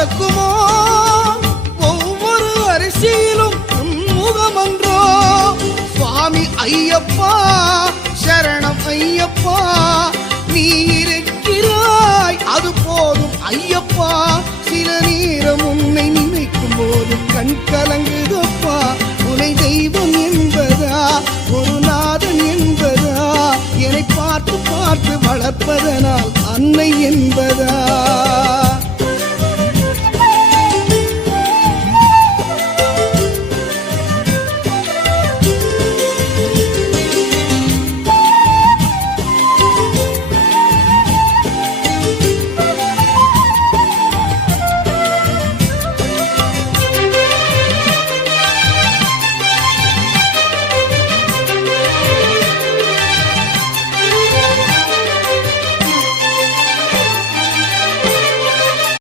மறக்குமோ ஒவ்வொரு அரிசியிலும் முகமன்றோ சுவாமி ஐயப்பா சரணம் ஐயப்பா நீ இருக்கிறாய் அது போதும் ஐயப்பா சில நேரம் உன்னை நினைக்கும் போது கண் கலங்குதப்பா உனை தெய்வம் என்பதா ஒரு நாதன் என்பதா என்னை பார்த்து பார்த்து வளர்ப்பதனால் அன்னை என்பதா